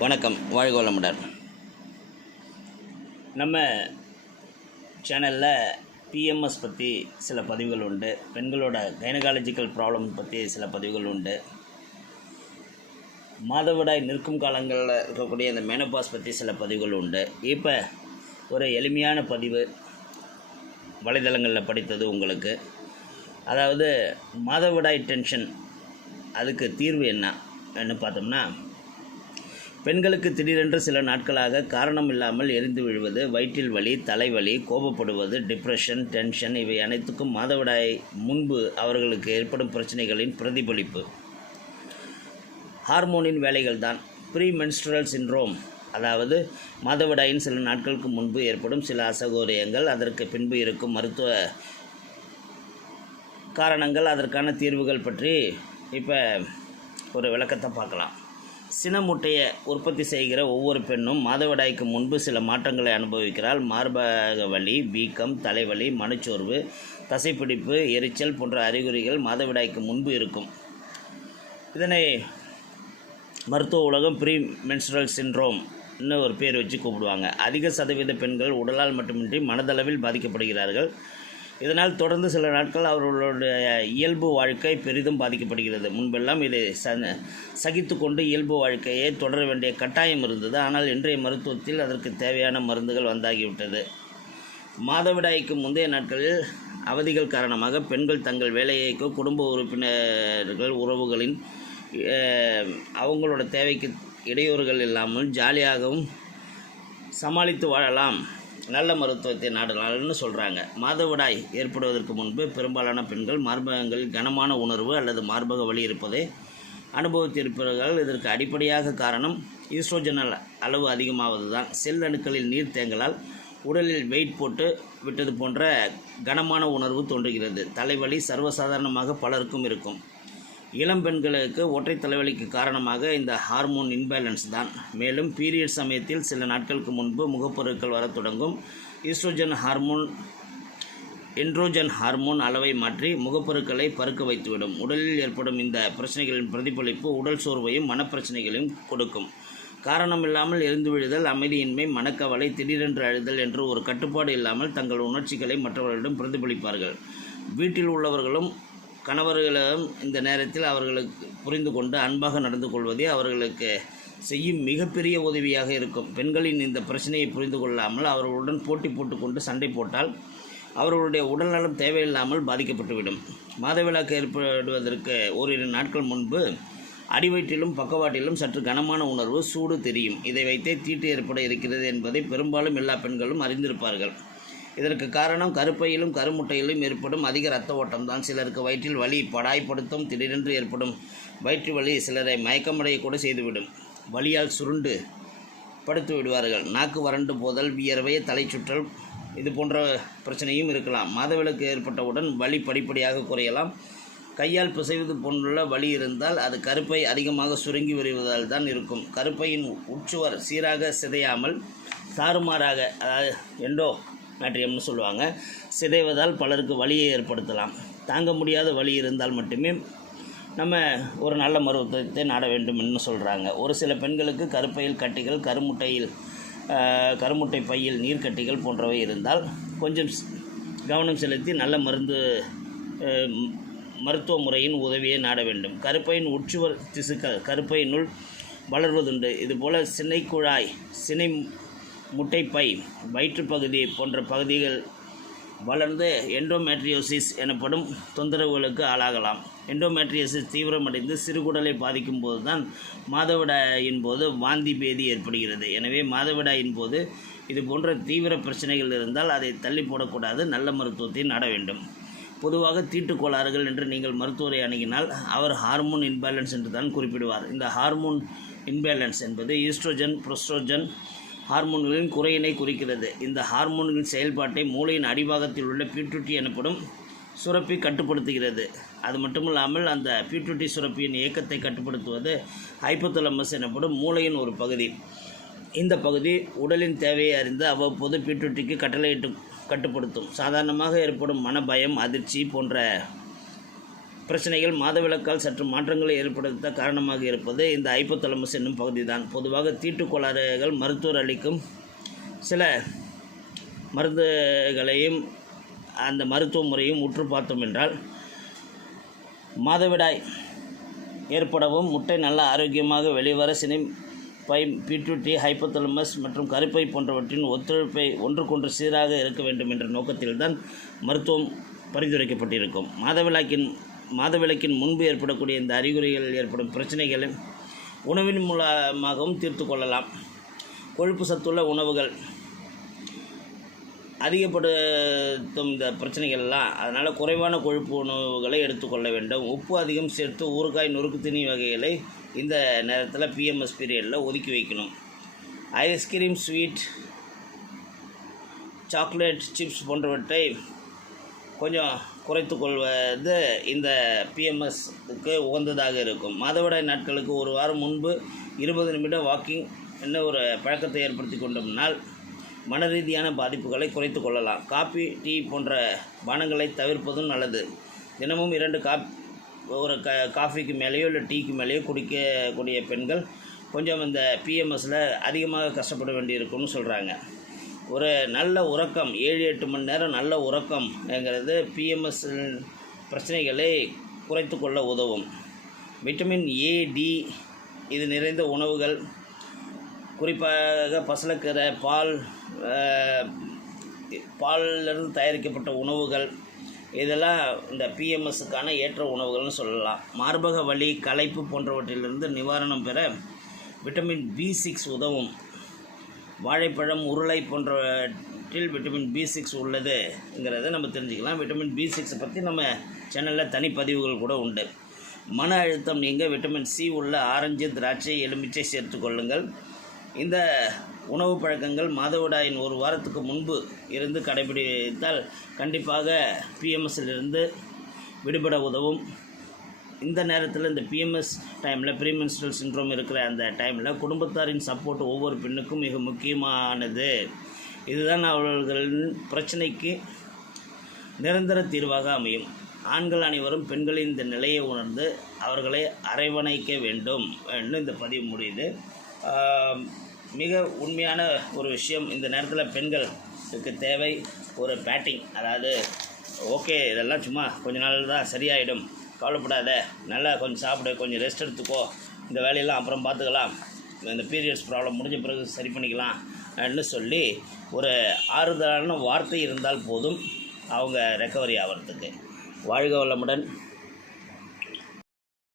வணக்கம் வாழ்க வளமுடன் நம்ம சேனலில் பிஎம்எஸ் பற்றி சில பதிவுகள் உண்டு. பெண்களோட கைனகாலஜிக்கல் ப்ராப்ளம் பற்றி சில பதிவுகள் உண்டு. மாதவிடாய் நிற்கும் காலங்களில் இருக்கக்கூடிய அந்த மெனபாஸ் பற்றி சில பதிவுகள் உண்டு. இப்போ ஒரு எளிமையான பதிவு வலைதளங்களில் படித்தது உங்களுக்கு. அதாவது மாதவிடாய் டென்ஷன் அதுக்கு தீர்வு என்ன? என்ன பார்த்தோம்னா பெண்களுக்கு திடீரென்று சில நாட்களாக காரணம் இல்லாமல் எரிந்து விழுவது வயிற்றில் வலி தலைவலி கோபப்படுவது டிப்ரெஷன் டென்ஷன் இவை அனைத்துக்கும் மாதவிடாய் முன்பு அவர்களுக்கு ஏற்படும் பிரச்சனைகளின் பிரதிபலிப்பு. ஹார்மோனின் வேலைகள் தான் ப்ரீ மென்ஸ்ட்ரல் சின்ரோம் அதாவது மாதவிடாயின் சில நாட்களுக்கு முன்பு ஏற்படும் சில அசௌகரியங்கள் அதற்கு பின்பு இருக்கும் மருத்துவ காரணங்கள் அதற்கான தீர்வுகள் பற்றி இப்போ ஒரு விளக்கத்தை பார்க்கலாம். சினமுட்டையை உற்பத்தி செய்கிற ஒவ்வொரு பெண்ணும் மாதவிடாய்க்கு முன்பு சில மாற்றங்களை அனுபவிக்கிறாள். மார்பக வலி வீக்கம் தலைவலி மனச்சோர்வு தசைப்பிடிப்பு எரிச்சல் போன்ற அறிகுறிகள் மாதவிடாய்க்கு முன்பு இருக்கும். இதனை மருத்துவ உலகம் ப்ரீ மென்ஸ்ட்ரல் சின்ரோம் இன்னும் ஒரு பேர் வச்சு கூப்பிடுவாங்க. அதிக சதவீத பெண்கள் உடலால் மட்டுமின்றி மனதளவில் பாதிக்கப்படுகிறார்கள். இதனால் தொடர்ந்து சில நாட்கள் அவர்களுடைய இயல்பு வாழ்க்கை பெரிதும் பாதிக்கப்படுகிறது. முன்பெல்லாம் இதை ச சகித்து கொண்டு இயல்பு வாழ்க்கையை தொடர வேண்டிய கட்டாயம் இருந்தது. ஆனால் இன்றைய மருத்துவத்தில் அதற்கு தேவையான மருந்துகள் வந்தாகிவிட்டது. மாதவிடாய்க்கு முந்தைய நாட்களில் அவதிகள் காரணமாக பெண்கள் தங்கள் வேலையைக்கோ குடும்ப உறுப்பினர்கள் உறவுகளின் அவங்களோட தேவைக்கு இடையூறுகள் இல்லாமல் ஜாலியாகவும் சமாளித்து வாழலாம். நல்ல மருத்துவத்தை நாடலாம்னு சொல்கிறாங்க மாதவிடாய் ஏற்படுவதற்கு முன்பு பெரும்பாலான பெண்கள் மார்பகங்களில் கனமான உணர்வு அல்லது மார்பக வலி இருப்பதை அனுபவித்திருப்பார்கள் இதற்கு அடிப்படையாக காரணம் ஈஸ்ட்ரோஜனல் அளவு அதிகமாவது தான் செல் அணுக்களில் நீர் தேங்கலால் உடலில் வெயிட் போட்டு விட்டது போன்ற கனமான உணர்வு தோன்றுகிறது. தலைவலி சர்வசாதாரணமாக பலருக்கும் இருக்கும். இளம் பெண்களுக்கு ஒற்றை தலைவலிக்கு காரணமாக இந்த ஹார்மோன் இன்பேலன்ஸ் தான். மேலும் பீரியட் சமயத்தில் சில நாட்களுக்கு முன்பு முகப்பொருட்கள் வரத் தொடங்கும். ஈஸ்ட்ரோஜன் ஹார்மோன் என்ட்ரோஜன் ஹார்மோன் அளவை மாற்றி முகப்பொருட்களை பருக்க வைத்துவிடும். உடலில் ஏற்படும் இந்த பிரச்சனைகளின் பிரதிபலிப்பு உடல் சோர்வையும் மனப்பிரச்சனைகளையும் கொடுக்கும். காரணமில்லாமல் எழுந்து விழுதல் அமைதியின்மை மனக்கவலை திடீரென்று அழுதல் என்று ஒரு கட்டுப்பாடு இல்லாமல் தங்கள் உணர்ச்சிகளை மற்றவர்களிடம் பிரதிபலிப்பார்கள். வீட்டில் உள்ளவர்களும் கணவர்களும் இந்த நேரத்தில் அவர்களுக்கு புரிந்து கொண்டு அன்பாக நடந்து கொள்வதே அவர்களுக்கு செய்யும் மிகப்பெரிய உதவியாக இருக்கும். பெண்களின் இந்த பிரச்சனையை புரிந்து கொள்ளாமல் அவர்களுடன் போட்டி போட்டுக்கொண்டு சண்டை போட்டால் அவர்களுடைய உடல்நலம் தேவையில்லாமல் பாதிக்கப்பட்டுவிடும். மாதவிலக்கு ஏற்படுவதற்கு ஓரிரு நாட்கள் முன்பு அடிவயிற்றிலும் பக்கவாட்டிலும் சற்று கனமான உணர்வு சூடு தெரியும். இதை வைத்தே தீட்டு ஏற்பட இருக்கிறது என்பதை பெரும்பாலும் எல்லா பெண்களும் அறிந்திருப்பார்கள். இதற்கு காரணம் கருப்பையிலும் கருமுட்டையிலும் ஏற்படும் அதிக இரத்த ஓட்டம் தான் சிலருக்கு வயிற்றில் வலி படாய்ப்படுத்தும் திடீரென்று ஏற்படும் வயிற்று வலி சிலரை மயக்கமடைய கூட செய்துவிடும். வலியால் சுருண்டு படுத்து விடுவார்கள். நாக்கு வறண்டு போதல் வியர்வை தலை சுற்றல் இது போன்ற பிரச்சனையும் இருக்கலாம். மாதவிலக்கு ஏற்பட்டவுடன் வலி படிப்படியாக குறையலாம். கையால் பிசைவது போன்றுள்ள வலி இருந்தால் அது கருப்பை அதிகமாக சுருங்கி வருவதால் தான் இருக்கும். கருப்பையின் உட்சுவர் சீராக சிதையாமல் தாறுமாறாக அதாவது எண்டோ மேட்ரியம்னு சொல்லுவாங்க. சிதைவதால் பலருக்கு வலியை ஏற்படுத்தலாம். தாங்க முடியாத வலி இருந்தால் மட்டுமே நம்ம ஒரு நல்ல மருத்துவத்தை நாட வேண்டும்னு சொல்கிறாங்க ஒரு சில பெண்களுக்கு கருப்பையில் கட்டிகள் கருமுட்டையில் கருமுட்டை பையில் நீர்க்கட்டிகள் போன்றவை இருந்தால் கொஞ்சம் கவனம் செலுத்தி நல்ல மருந்து மருத்துவ முறையின் உதவியை நாட வேண்டும். கருப்பையின் உட்சுவர் திசுக்கள் கருப்பையினுள் வளர்வதுண்டு. இதுபோல் சினை குழாய் சினை முட்டைப்பை வயிற்றுப்பகுதி போன்ற பகுதிகள் வளர்ந்து எண்டோமேட்ரியோசிஸ் எனப்படும் தொந்தரவுகளுக்கு ஆளாகலாம். எண்டோமேட்ரியோசிஸ் தீவிரமடைந்து சிறுகுடலை பாதிக்கும் போது தான் மாதவிடாயின் போது வாந்தி பேதி ஏற்படுகிறது. எனவே மாதவிடாயின் போது இது போன்ற தீவிர பிரச்சனைகள் இருந்தால் அதை தள்ளி போடக்கூடாது. நல்ல மருத்துவத்தை நாட வேண்டும். பொதுவாக தீட்டுக் கோளாறுகள் என்று நீங்கள் மருத்துவரை அணுகினால் அவர் ஹார்மோன் இன்பேலன்ஸ் என்று தான் குறிப்பிடுவார். இந்த ஹார்மோன் இன்பேலன்ஸ் என்பது ஈஸ்ட்ரோஜன் ப்ரொஸ்ட்ரோஜன் ஹார்மோன்களின் குறையினை குறிக்கிறது. இந்த ஹார்மோன்களின் செயல்பாட்டை மூளையின் அடிபாகத்தில் உள்ள பியூட்டுட்டி எனப்படும் சுரப்பி கட்டுப்படுத்துகிறது. அது மட்டுமில்லாமல் அந்த பியூட்டுட்டி சுரப்பியின் இயக்கத்தை கட்டுப்படுத்துவது ஹைப்போதலமஸ் எனப்படும் மூளையின் ஒரு பகுதி. இந்த பகுதி உடலின் தேவையை அறிந்து அவ்வப்போது பியூட்டுட்டிக்கு கட்டளையிட்டு கட்டுப்படுத்தும். சாதாரணமாக ஏற்படும் மனபயம் அதிர்ச்சி போன்ற பிரச்சனைகள் மாதவிலக்கால் சற்று மாற்றங்களை ஏற்படுத்த காரணமாக இருப்பது இந்த ஐப்போதலமஸ் என்னும் பகுதிதான். பொதுவாக தீட்டுக்கோளாறுகள் மருத்துவர் அளிக்கும் சில மருந்துகளையும் அந்த மருத்துவ முறையும் உற்று பார்த்தோம் என்றால் மாதவிடாய் ஏற்படவும் முட்டை நல்ல ஆரோக்கியமாக வெளிவர சினை பை பிட்யூட்டி ஹைப்போதலமஸ் மற்றும் கருப்பை போன்றவற்றின் ஒத்துழைப்பை ஒன்றுக்கொன்று சீராக இருக்க வேண்டும் என்ற நோக்கத்தில்தான் மருத்துவம் பரிந்துரைக்கப்பட்டிருக்கும். மாதவிலக்கின் மாதவிலக்கின் முன்பு ஏற்படக்கூடிய இந்த அறிகுறிகள் ஏற்படும் பிரச்சனைகளை உணவின் மூலமாகவும் தீர்த்து கொள்ளலாம். கொழுப்பு சத்துள்ள உணவுகள் அதிகப்படுத்தும் இந்த பிரச்சனைகள்லாம் அதனால் குறைவான கொழுப்பு உணவுகளை எடுத்துக்கொள்ள வேண்டும். உப்பு அதிகம் சேர்த்து ஊறுகாய் நொறுக்கு திணி வகைகளை இந்த நேரத்தில் பிஎம்எஸ் பீரியடில் ஒதுக்கி வைக்கணும். ஐஸ்கிரீம் ஸ்வீட் சாக்லேட் சிப்ஸ் போன்றவற்றை கொஞ்சம் குறைத்து கொள்வது இந்த பிஎம்எஸ்க்கு உகந்ததாக இருக்கும். மாதவிடாய் நாட்களுக்கு ஒரு வாரம் முன்பு இருபது நிமிடம் வாக்கிங் என்ன ஒரு பழக்கத்தை ஏற்படுத்தி கொண்டோம்னால் மன ரீதியான பாதிப்புகளை குறைத்து கொள்ளலாம். காபி டீ போன்ற பானங்களை தவிர்ப்பதும் நல்லது. தினமும் இரண்டு காப் ஒரு க காஃபிக்கு மேலேயோ இல்லை டீக்கு மேலேயோ குடிக்கக்கூடிய பெண்கள் கொஞ்சம் இந்த பிஎம்எஸில் அதிகமாக கஷ்டப்பட வேண்டியிருக்கும்னு சொல்கிறாங்க ஒரு நல்ல உறக்கம் ஏழு எட்டு மணி நேரம் நல்ல உறக்கம்ங்கிறது பிஎம்எஸ் பிரச்சனைகளை குறைத்து கொள்ள உதவும். விட்டமின் ஏ டி இது நிறைந்த உணவுகள். குறிப்பாக பசலக்கீரை பால் பாலிலிருந்து தயாரிக்கப்பட்ட உணவுகள். இதெல்லாம் இந்த பிஎம்எஸ்க்கான ஏற்ற உணவுகள்னு சொல்லலாம். மார்பக வலி களைப்பு போன்றவற்றிலிருந்து நிவாரணம் பெற விட்டமின் பி சிக்ஸ் உதவும். வாழைப்பழம் உருளை போன்றவற்றில் விட்டமின் பி சிக்ஸ் உள்ளதுங்கிறத நம்ம தெரிஞ்சுக்கலாம். விட்டமின் பி சிக்ஸை பற்றி நம்ம சேனலில் தனிப்பதிவுகள் கூட உண்டு. மன அழுத்தம் நீங்க விட்டமின் சி உள்ள ஆரஞ்சு திராட்சை எலுமிச்சை சேர்த்து கொள்ளுங்கள். இந்த உணவு பழக்கங்கள் மாதவிடாயின் ஒரு வாரத்துக்கு முன்பு இருந்து கடைபிடித்தால் கண்டிப்பாக பிஎம்எஸ்ஸிலிருந்து விடுபட உதவும். இந்த நேரத்தில் இந்த பிஎம்எஸ் டைமில் ப்ரீமென்ஸ்ட்ரல் சின்ரோம் இருக்கிற அந்த டைமில் குடும்பத்தாரின் சப்போர்ட் ஒவ்வொரு பெண்ணுக்கும் மிக முக்கியமானது. இதுதான் அவர்களின் பிரச்சனைக்கு நிரந்தர தீர்வாக அமையும். ஆண்கள் அனைவரும் பெண்களின் இந்த நிலையை உணர்ந்து அவர்களை அரவணைக்க வேண்டும் என்று இந்த பதிவு முடியுது. மிக உண்மையான ஒரு விஷயம் இந்த நேரத்தில் பெண்களுக்கு தேவை ஒரு பேட்டிங் அதாவது ஓகே இதெல்லாம் சும்மா கொஞ்ச நாள் தான் சரியாயிடும். கவலைப்படாத. நல்லா கொஞ்சம் சாப்பிடு கொஞ்சம் ரெஸ்ட் எடுத்துக்கோ. இந்த வேலையெல்லாம் அப்புறம் பார்த்துக்கலாம். இந்த பீரியட்ஸ் ப்ராப்ளம் முடிஞ்ச பிறகு சரி பண்ணிக்கலாம் அப்படின்னு சொல்லி ஒரு ஆறுதலான வார்த்தை இருந்தால் போதும். அவங்க ரெக்கவரி ஆகிறதுக்கு வாழ்க வளமுடன்.